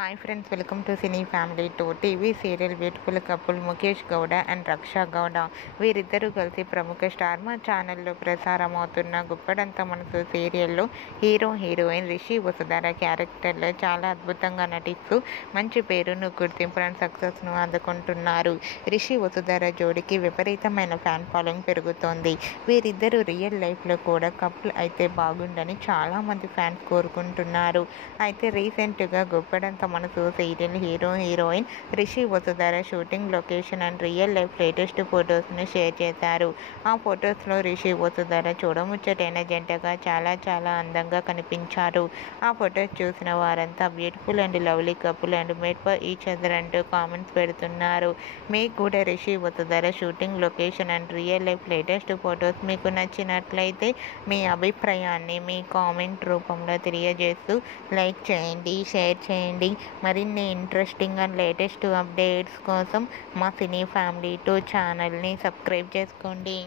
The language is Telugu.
Hi friends, welcome to cine family two. TV serial beautiful couple Mukesh Gowda and Raksha Gowda వీరిద్దరూ కలిసి ప్రముఖ స్టార్ మా ఛానల్లో ప్రసారం అవుతున్న గుప్పడంత మనసు సీరియల్లో హీరోయిన్ రిషి వసుధర క్యారెక్టర్లో చాలా అద్భుతంగా నటిస్తూ మంచి పేరును, గుర్తింపును, సక్సెస్ను అందుకుంటున్నారు. రిషి వసుధర జోడికి విపరీతమైన ఫ్యాన్ ఫాలోయింగ్ పెరుగుతోంది. వీరిద్దరూ రియల్ లైఫ్లో కూడా కపుల్ అయితే బాగుండని చాలామంది ఫ్యాన్స్ కోరుకుంటున్నారు. అయితే రీసెంట్గా Guppedantha Manasu serial heroine Rishi Vasudhara shooting location and real life latest ఫొటోస్ను షేర్ చేశారు. ఆ ఫొటోస్లో రిషి వసుధర చూడముచ్చటైన జంటగా చాలా అందంగా కనిపించారు. ఆ ఫొటోస్ చూసిన వారంతా beautiful and lovely couple and made for each other అంటూ కామెంట్స్ పెడుతున్నారు. మీకు కూడా Rishi Vasudhara shooting location and real life latest photos మీకు నచ్చినట్లయితే మీ అభిప్రాయాన్ని మీ కామెంట్ రూపంలో తెలియజేస్తూ లైక్ చేయండి, షేర్ చేయండి. మరిన్ని ఇంట్రెస్టింగ్ అండ్ లేటెస్ట్ అప్డేట్స్ కోసం మా సినీ ఫ్యామిలీ 2 ఛానల్ని సబ్స్క్రైబ్ చేసుకోండి.